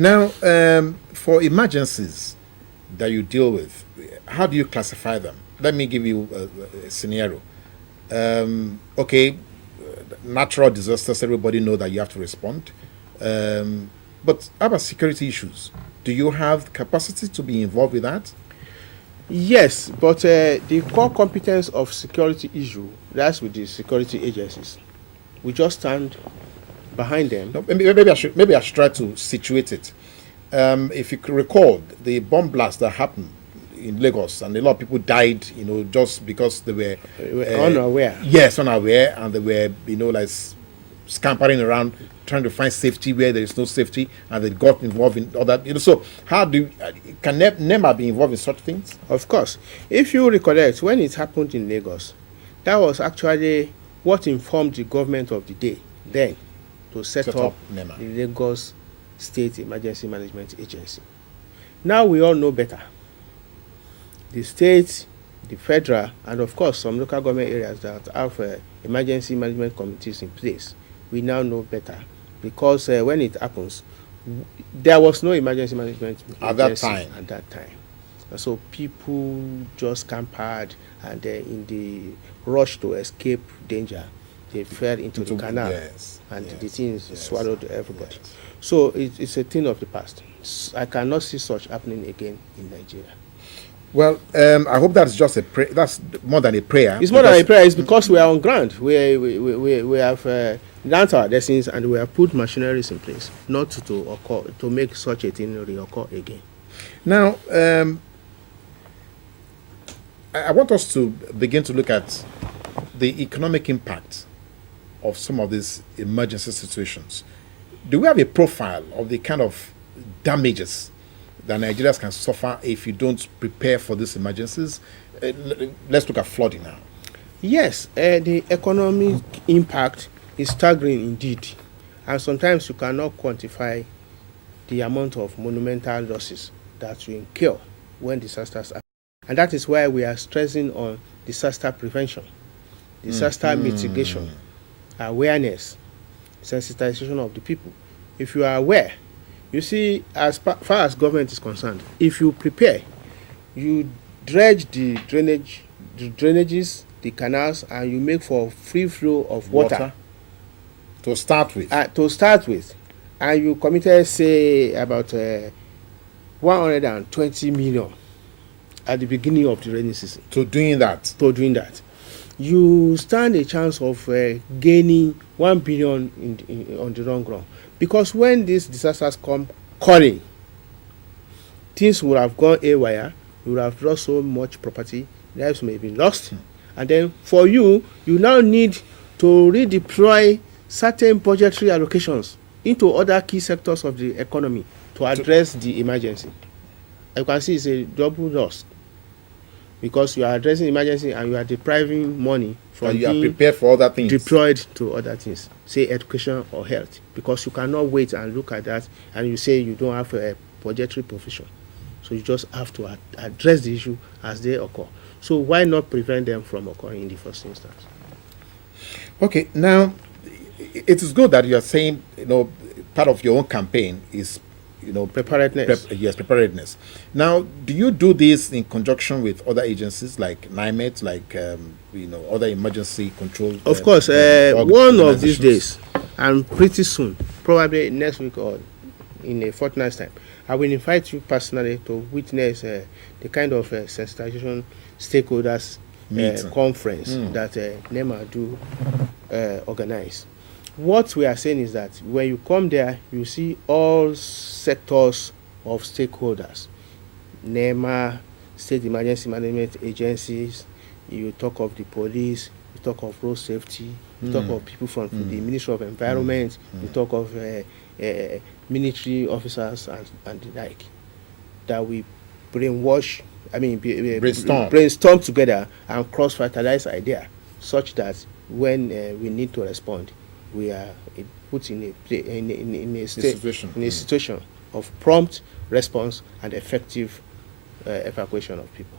Now, for emergencies that you deal with, how do you classify them? Let me give you a scenario. Okay, natural disasters, everybody know that you have to respond. But how about security issues? Do you have capacity to be involved with that? Yes, but the core competence of security issue lies with the security agencies. We just stand behind them. No, maybe I should try to situate it. If you could recall the bomb blast that happened in Lagos, and a lot of people died, just because they were Unaware. Yes, unaware, and they were, like scampering around trying to find safety where there is no safety, and they got involved in all that. So, how can NEMA be involved in such things? Of course, if you recollect, when it happened in Lagos, that was actually what informed the government of the day then to set up NEMA, the Lagos State Emergency Management Agency. Now we all know better. The state, the federal, and of course some local government areas that have emergency management committees in place, we now know better, because when it happens, there was no emergency management at that time. And so people just scampered, and in the rush to escape danger, they fell into the canal, and the things swallowed everybody. Yes. So it's a thing of the past. I cannot see such happening again in Nigeria. Well, I hope that's just that's more than a prayer. It's more than a prayer. It's because we are on ground. We have learned our lessons, and we have put machineries in place not to make such a thing reoccur again. Now, I want us to begin to look at the economic impact of some of these emergency situations. Do we have a profile of the kind of damages that Nigerians can suffer if you don't prepare for these emergencies? Let's look at flooding now. Yes, the economic impact is staggering indeed, and sometimes you cannot quantify the amount of monumental losses that you incur when disasters happen. And that is why we are stressing on disaster prevention, disaster mitigation, awareness, sensitization of the people. If you are aware, you see, as far as government is concerned, if you prepare, you dredge the drainages, the canals, and you make for free flow of water. To start with. And you committed, say, about 120 million at the beginning of the rainy season. To doing that. You stand a chance of gaining 1 billion on the long run. Because when these disasters come calling, things would have gone haywire, you would have lost so much property, lives may be lost. And then for you now need to redeploy certain budgetary allocations into other key sectors of the economy to address the emergency. You can see it's a double loss, because you are addressing emergency and you are depriving money from you are prepared for other things, deployed to other things, say education or health, because you cannot wait and look at that and you say you don't have a budgetary provision. So you just have to address the issue as they occur. So why not prevent them from occurring in the first instance? Okay, now it is good that you are saying, part of your own campaign is, preparedness. Preparedness. Now, do you do this in conjunction with other agencies like NIMET, like other emergency control? Of course, one of these days, and pretty soon, probably next week or in a fortnight's time, I will invite you personally to witness the kind of sensitization stakeholders conference that NEMA do organize. What we are saying is that when you come there, you see all sectors of stakeholders, NEMA, State Emergency Management Agencies, you talk of the police, you talk of road safety, you talk of people from the Ministry of Environment, you talk of military officers and the like, that we brainstorm together and cross-fertilize idea, such that when we need to respond, we are put in a situation of prompt response and effective evacuation of people.